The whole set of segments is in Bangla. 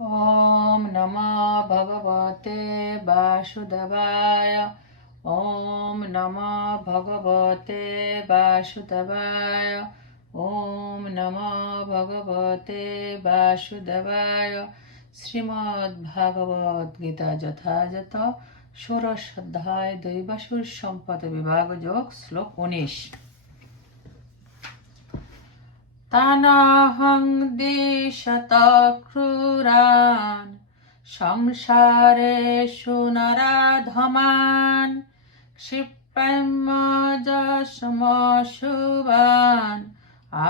ॐ नमो भगवते वासुदेवाय ॐ नमो भगवते वासुदेवाय ॐ नमो भगवते वासुदेवाय শ্রীমদ্ভাগবদ্গীতা যথাযথ ষোড়শ অধ্যায় দৈবাসুর সম্পদ বিভাগ যোগ শ্লোক উনিশ তানাহং দিশত ক্রুরান সংসারেষু নরাধমান ক্ষিপ্রমজসমশুবান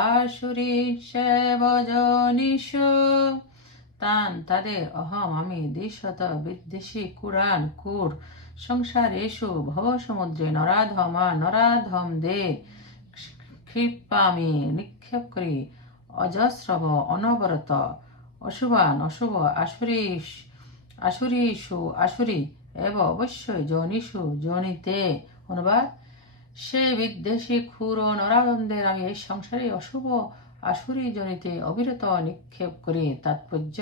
আসুরি সেবজনিষু। তান তাদের অহম আমি দিশত বিদ্বেষী কুরান কুর সংসার এসু ভব সমুদ্রে নরাধমা নরাধম দে ক্ষিপ্পামি নিক্ষেপ করি অজস্রব, অনবরত। অশুভান অশুভ আসুরিস আসুরিষু, আসুরি এব অবশ্যই জনিষু, জনিতে। অনুবাদ, সে বিদ্বেষী ক্ষুর ও নরাধমদের আমি এই সংসারে অশুভ, আসুরি জনিতে অবিরত নিক্ষেপ করি তাৎপর্য।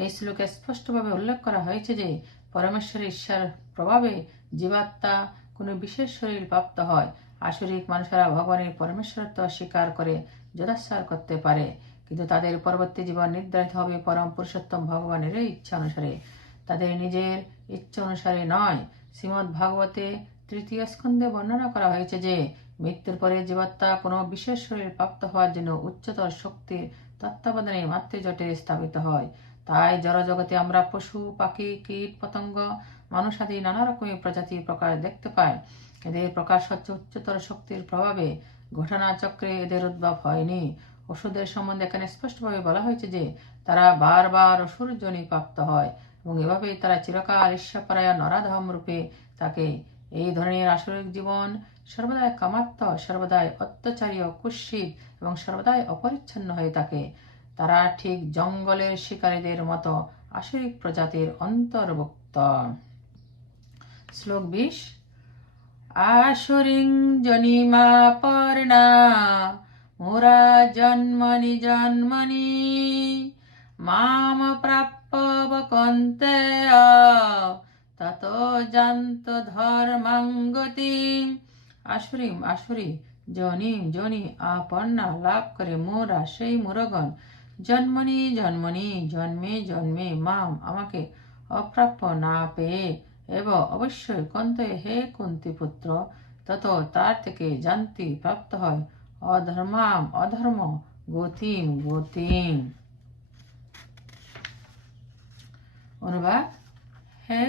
এই শ্লোকে স্পষ্টভাবে উল্লেখ করা হয়েছে যে, পরমেশ্বর ঈশ্বর প্রভাবে জীবাত্মা কোনো বিশেষ শরীর প্রাপ্ত হয় আসরিক মানুষেরা ভগবানের পরমেশ্বরত্ব স্বীকার করে যথাসার করতে পারে। কিন্তু তাদের পরবর্তী জীবন নির্ধারিত হবে পরম পুরুষোত্তম ভগবানের ইচ্ছা অনুসারে। তাদের নিজের ইচ্ছা অনুসারে নয় শ্রীমৎ ভাগবতে তৃতীয় স্কন্ধে বর্ণনা করা হয়েছে যে, মৃত্যুর পরে জীবাত্মা কোনো বিশেষ শরীর প্রাপ্ত হওয়ার জন্য উচ্চতর শক্তির তত্ত্বাবধানে মাতৃজটে স্থাপিত হয়। তাই জড়জগতে আমরা পশু, পাখি, কীট, পতঙ্গ, মানুষ আদি নানা রকমের প্রজাতি প্রকার দেখতে পাই। এদের প্রকাশ হচ্ছে উচ্চতর শক্তির প্রভাবে। ঘটনা চক্রে এদের উদ্ভব হয়নি। ওষুধের সম্বন্ধে এখানে স্পষ্টভাবে বলা হয়েছে যে, তারা বারবার অসুরজনী প্রাপ্ত হয় এবং এভাবেই তারা চিরকাল ঈর্ষাপরায়ণ নরাধম রূপে থাকে এই ধরনের আসরিক জীবন সর্বদাই কামাত্ম সর্বদাই অত্যাচারী কুৎসিত এবং সর্বদাই অপরিচ্ছন্ন হয়ে থাকে। তারা ঠিক জঙ্গলের শিকারীদের মতো আসরিক প্রজাতির অন্তর্ভুক্ত। শ্লোক বিশ আসুরিং জনিমা পর্ণা মোরা জন্মনি জন্মনি মাম প্রাপ্য তত জান্ত ধর্মাঙ্গতি আসুরিম আসুরি জনিম জনি আপন্না লাভ করে মোরা সেই মোরগণ জন্মনি জন্মনি জন্মে জন্মে মাম আমাকে অপ্রাপ্য না পেয়ে এবং অবশ্যই কন্তে হে কুন্তি পুত্র, তত তার থেকে জানতি প্রাপ্ত হয় অধর্মাম অধর্ম গতিম গতিম। অনুবাদ, হে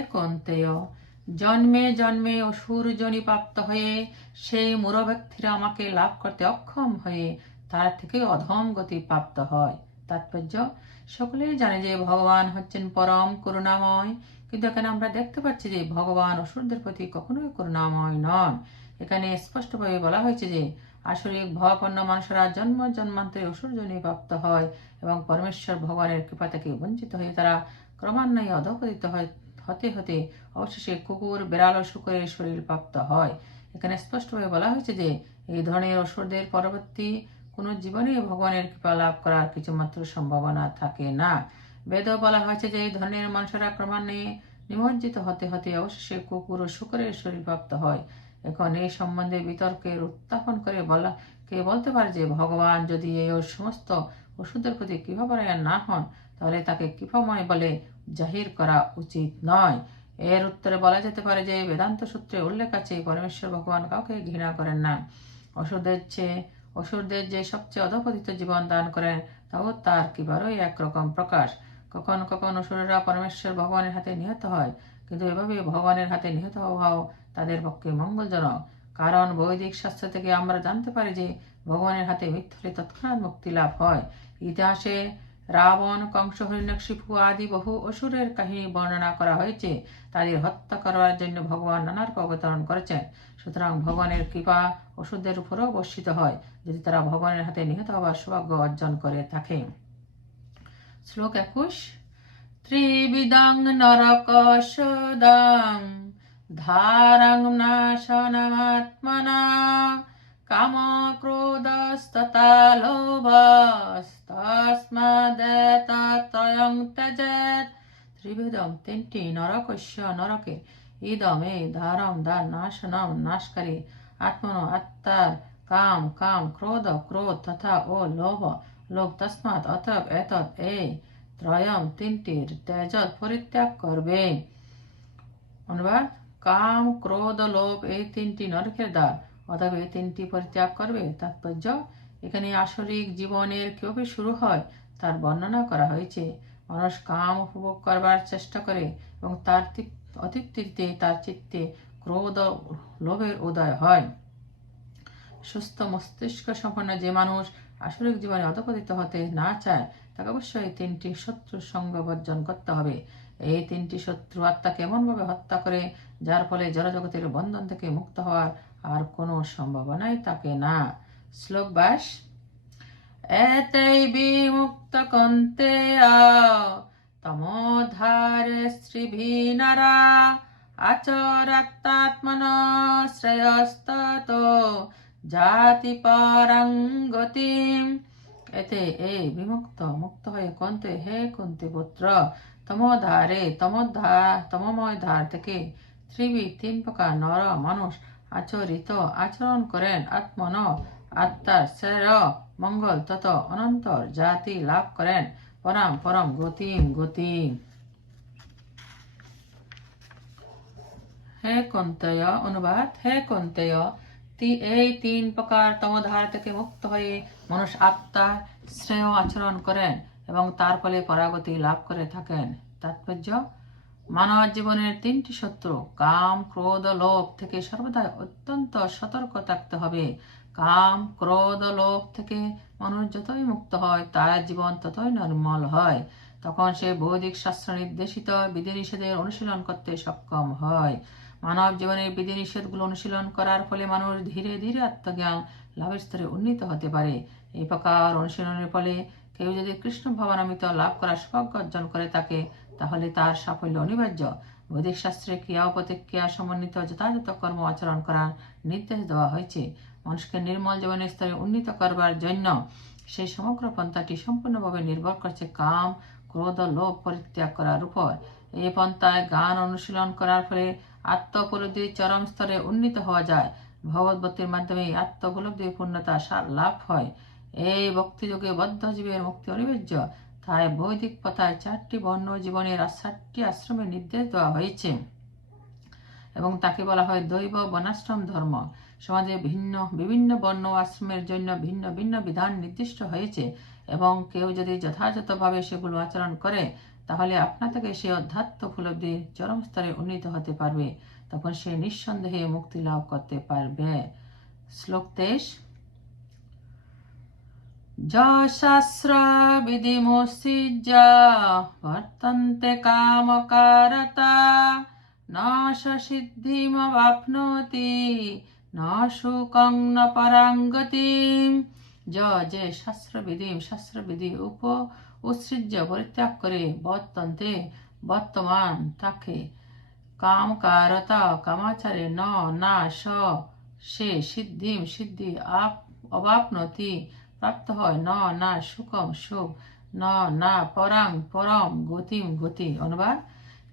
জন্মে জন্মে অসুর জনি প্রাপ্ত হয়ে সেই মূর ব্যক্তিরা আমাকে লাভ করতে অক্ষম হয়ে তার থেকে অধম গতি প্রাপ্ত হয়। তাৎপর্য, সকলেই জানে যে ভগবান হচ্ছেন পরম করুণাময়। কিন্তু এখানে আমরা দেখতে পাচ্ছি যে ভগবান অসুরদের প্রতি কখনোই করুণাময় নন। এখানে স্পষ্টভাবে বলা হয়েছে যে আসরিক ভবাপন্ন মানুষেরা জন্ম জন্মান্তরে অসুর অসুরজনী প্রাপ্ত হয় এবং পরমেশ্বর ভগবানের কৃপা থেকে বঞ্চিত হয়ে তারা ক্রমান্বয়ে অধপতিত হয়, হতে হতে অবশেষে কুকুর, বেড়াল ও শুকরের শরীর প্রাপ্ত হয়। এখানে স্পষ্টভাবে বলা হয়েছে যে এই ধরনের অসুরদের পরবর্তী কোনো জীবনে ভগবানের কৃপা লাভ করার কিছুমাত্র সম্ভাবনা থাকে না। বেদ বলা হয়েছে যে এই ধরনের মানুষেরা ক্রমান্বয়ে নিমজ্জিত হতে হতে অবশেষে কুকুর ও শুকরের শরীর প্রাপ্ত হয়। এখন এই সম্বন্ধে বিতর্কের উত্থাপন করে বলা, কে বলতে পারে যে ভগবান যদি এই সমস্ত ওষুধের প্রতি কৃপাপরায়ণ না হন, তাহলে তাকে কৃপাময় বলে জাহির করা উচিত নয়। এর উত্তরে বলা যেতে পারে যে বেদান্ত সূত্রে উল্লেখ আছে, পরমেশ্বর ভগবান কাউকে ঘৃণা করেন না। অসুরদের চেয়ে, অসুরদের যে সবচেয়ে অধপতিত জীবন দান করেন, তাও তার কিবারই একরকম প্রকাশ। কখন কখন অসুরেরা পরমেশ্বর ভগবানের হাতে নিহত হয়। কিন্তু এভাবে ভগবানের হাতে নিহত হওয়াও তাদের পক্ষে মঙ্গলজনক। কারণ বৈদিক শাস্ত্র থেকে আমরা জানতে পারি যে ভগবানের হাতে মৃত্যুলে তৎক্ষণাৎ মুক্তি লাভ হয়। ইতিহাসে রাবণ, কংস হরিণাক্ষিপু আদি বহু অসুরের কাহিনী বর্ণনা করা হয়েছে। তাদের হত্যা করার জন্য ভগবান নানার অবতরণ করেছেন। সুতরাং ভগবানের কৃপা অসুরদের উপরও বর্ষিত হয়। যদি তারা ভগবানের হাতে নিহত হওয়ার সৌভাগ্য অর্জন করে থাকে নরক সদাং ধারং নাশনমাত্মনা কাম ক্রোধস্ততা লোভস্তস্মাদেতৎ ত্যাজেত ত্রিভেদম তিনটি নরকস্য নরকে ইদম এই ধারম নাশনম নাশকারী আত্মন আত্মার কাম কাম ক্রোধ ক্রোধ তথা ও লোভ লোভ তস্মাৎ অতএব এতৎ এই ত্রয়ম তিনটির তেজত পরিত্যাগ করবে অনুবাদ কাম ক্রোধ লোভ এই তিনটি নরকের দ্বার অতএব এই তিনটি পরিত্যাগ করবে তাৎপর্য এখানে আসরিক জীবনের কীভাবে শুরু হয় তার বর্ণনা করা হয়েছে মানুষ কাম উপভোগ করবার চেষ্টা করে এবং তার তৃপ- অতৃপ্তিতে তার চিত্তে ক্রোধ লোভের উদয় হয় সুস্থ মস্তিষ্ক সম্পন্ন যে মানুষ আসরিক জীবনে অধপতিত হতে না চায়, তাকে অবশ্যই তিনটি শত্রুর সঙ্গ বর্জন করতে হবে। এই তিনটি শত্রু আত্মাকে এমনভাবে হত্যা করে, যার ফলে জড়জগতের বন্ধন থেকে মুক্ত হওয়ার আর কোনো সম্ভাবনাই থাকে না। শ্লোক বাস এতৈ বিমুক্ত কন্তে তমোধারে শ্রীভীনারা আচরাত্মাত্মন শ্রেয়স্তত জাতি পরাঙ্গতিম এতে এ বিমুক্ত মুক্ত হয়ে কন্তে হে কুন্তি পুত্র তমোধারে তমোধা তমময় ধার থেকে ত্রিবি তিন প্রকার নর মানুষ আচরিত আচরণ করেন আত্মন আত্মার শ্রেয় মঙ্গল তত অনন্তর জাতি লাভ করেন পরম পরম গতিম গতিম হে কন্তয় অনুবাদ হে কন্তয় এই তিন প্রকার তমধার থেকে মুক্ত হয়ে মানুষ আত্মার শ্রেয় আচরণ করেন এবং তার ফলে পরাগতি লাভ করে থাকেন। তাৎপর্য, মানব জীবনের তিনটি শত্রু, কাম, ক্রোধ, লোভ থেকে সর্বদা অত্যন্ত সতর্ক থাকতে হবে। কাম, ক্রোধ, লোভ থেকে মানুষ যতই মুক্ত হয়, তার জীবন ততই নির্মল হয়। তখন সে বৈদিক শাস্ত্র নির্দেশিত বিধিনিষেধের অনুশীলন করতে সক্ষম হয়। মানব জীবনের বিধি বিধিনিষেধগুলো অনুশীলন করার ফলে মানুষ ধীরে ধীরে আত্মজ্ঞান লাভের স্তরে উন্নীত হতে পারে। এই প্রকার অনুশীলনের ফলে কেউ যদি কৃষ্ণ ভবনামিত লাভ করার সৌভাগ্য অর্জন করে থাকে, তাহলে তার সাফল্য অনিবার্য। বৈদিক শাস্ত্রে ক্রিয়া ও প্রতিক্রিয়া সমন্বিত যথাযথ কর্ম আচরণ করার নির্দেশ দেওয়া হয়েছে। মানুষকে নির্মল জীবনের স্তরে উন্নীত করবার জন্য সেই সমগ্র পন্থাটি সম্পূর্ণভাবে নির্ভর করছে কাম ক্রোধ ও লোভ পরিত্যাগ করার উপর। এই পন্থায় গান অনুশীলন করার ফলে আত্মোপলব্ধির চরম স্তরে উন্নীত হওয়া যায়। ভগবদ্ভক্তির মাধ্যমে আত্মোপলব্ধির পূর্ণতা লাভ হয়। এই ভক্তিযোগে বদ্ধ জীবের মুক্তি অনিবার্য। তাই বৈদিক পথায় চারটি বর্ণ জীবনের ষাটটি আশ্রমের নির্দেশ দেওয়া হয়েছে। এবং তাকে বলা হয় দৈব বনাশ্রম ধর্ম। সমাজে ভিন্ন, বিভিন্ন বর্ণ আশ্রমের জন্য ভিন্ন ভিন্ন বিধান নির্দিষ্ট হয়েছে। এবং কেউ যদি যথাযথভাবে সেগুলো আচরণ করে, তাহলে আপনা থেকে সে অধ্যাত্ম উপলব্ধির চরম স্তরে উন্নীত হতে পারবে। তখন সে নিঃসন্দেহে মুক্তি লাভ করতে পারবে। শ্লোক তেইশ। যশাস্র বিধিমুসিজ্য বর্তন্তে কামকারতা ন সিদ্ধিমবাপ্নোতি ন সুকং ন পরাঙ্গতিম। য যে শাস্ত্রবিধি শাস্ত্রবিধি উপ উৎসৃজ্য পরিত্যাগ করে বর্তন্তে বর্তমান তাকে কাম কামকারতা কামাচারে ন, না, স, সে সিদ্ধিম, সিদ্ধি আপ, অবাপনতি প্রাপ্ত হয়। ন, না সুকম সুখ। ন, না, পরাং, পরম, গতিম, গতি। অনুবাদ,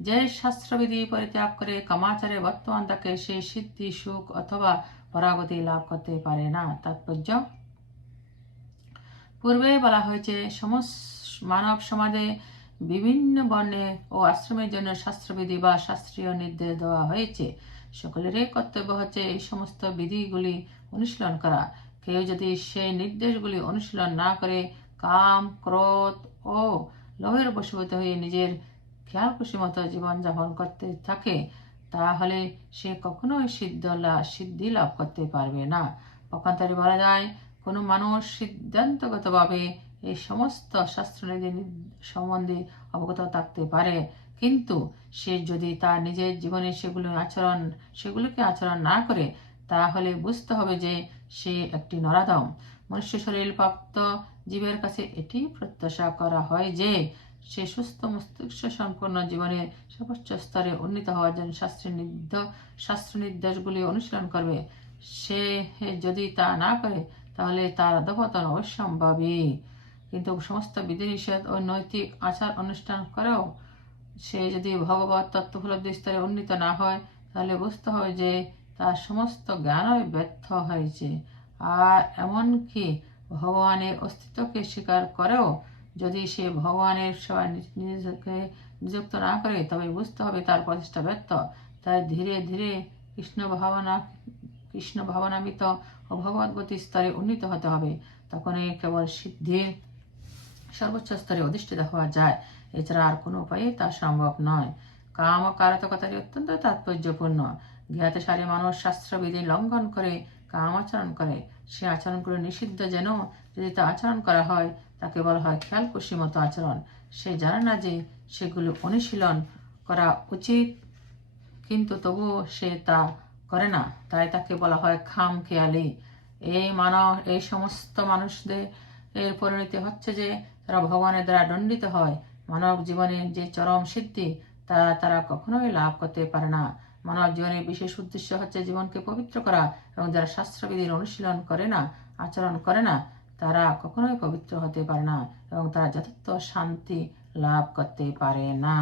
যে শাস্ত্রবিধি পরিত্যাগ করে কামাচারে বর্তমান তাকে সে সিদ্ধি, সুখ অথবা পরাগতি লাভ করতে পারে না। তাৎপর্য পূর্বে বলা হয়েছে মানব সমাজে বিভিন্ন বর্ণে ও আশ্রমের জন্য শাস্ত্রবিধি বা শাস্ত্রীয় নির্দেশ দেওয়া হয়েছে। সকলেরই কর্তব্য হচ্ছে এই সমস্ত বিধিগুলি অনুশীলন করা। কেউ যদি সেই নির্দেশগুলি অনুশীলন না করে, কাম, ক্রোধ ও লোভের বশীভূত হয়ে নিজের খেয়াল খুশি মতো জীবনযাপন করতে থাকে, তাহলে সে কখনোই সিদ্ধ সিদ্ধি লাভ করতে পারবে না। পক্ষান্তরে বলা যায় কোনো মানুষ সিদ্ধান্তগতভাবে এই সমস্ত শাস্ত্রনীতি সম্বন্ধে অবগত থাকতে পারে। কিন্তু সে যদি তার নিজের জীবনে সেগুলো আচরণ, সেগুলোকে আচরণ না করে, তাহলে বুঝতে হবে যে সে একটি নরাধম। মনুষ্য শরীর প্রাপ্ত জীবের কাছে এটি প্রত্যাশা করা হয় যে সে সুস্থ মস্তিষ্ক সম্পন্ন জীবনের সর্বোচ্চ স্তরে উন্নীত হওয়ার জন্য শাস্ত্রের নির্দ শাস্ত্র নির্দেশগুলি অনুশীলন করবে। সে যদি তা না করে তাহলে তার অধপতন অবশ্যম্ভাবী কিন্তু সমস্ত বিধিনিষেধ ও নৈতিক আচার অনুষ্ঠান করেও সে যদি ভগবত তত্ত্বফলব্ধি স্তরে উন্নীত না হয়, তাহলে বুঝতে হবে যে তার সমস্ত জ্ঞানই ব্যর্থ হয়েছে। আর এমনকি ভগবানের অস্তিত্বকে স্বীকার করেও যদি সে ভগবানের সেবায় নিজেকে নিযুক্ত না করে, তবে বুঝতে হবে তার প্রচেষ্টা ব্যর্থ। তাই ধীরে ধীরে কৃষ্ণ ভাবনা, কৃষ্ণ ভাবনামিত ও ভগবদ্গতি স্তরে উন্নীত হতে হবে। তখনই কেবল সিদ্ধির সর্বোচ্চ স্তরে অধিষ্ঠিত হওয়া যায়। এছাড়া আর কোনো উপায়ে তা সম্ভব নয়। কাম ও অত্যন্ত তাৎপর্যপূর্ণ। জ্ঞাতসারী মানুষ শাস্ত্রবিধি লঙ্ঘন করে, কাম আচরণ করে। সে আচরণগুলো নিষিদ্ধ যেন যদি তা আচরণ করা হয় তাকে বলা হয় খেয়াল খুশি মতো আচরণ। সে জানে না যে সেগুলো অনুশীলন করা উচিত, কিন্তু তবুও সে তা করে না। তাই তাকে বলা হয় খাম খেয়ালি। এই মানব, এই সমস্ত মানুষদের এর পরিণতি হচ্ছে যে, তারা ভগবানের দ্বারা দণ্ডিত হয়। মানব জীবনের যে চরম সিদ্ধি, তা তারা কখনোই লাভ করতে পারে না। মানব জীবনের বিশেষ উদ্দেশ্য হচ্ছে জীবনকে পবিত্র করা এবং যারা শাস্ত্রবিধির অনুশীলন করে না, আচরণ করে না, তারা কখনোই পবিত্র হতে পারে না এবং তারা যথার্থ শান্তি লাভ করতে পারে না।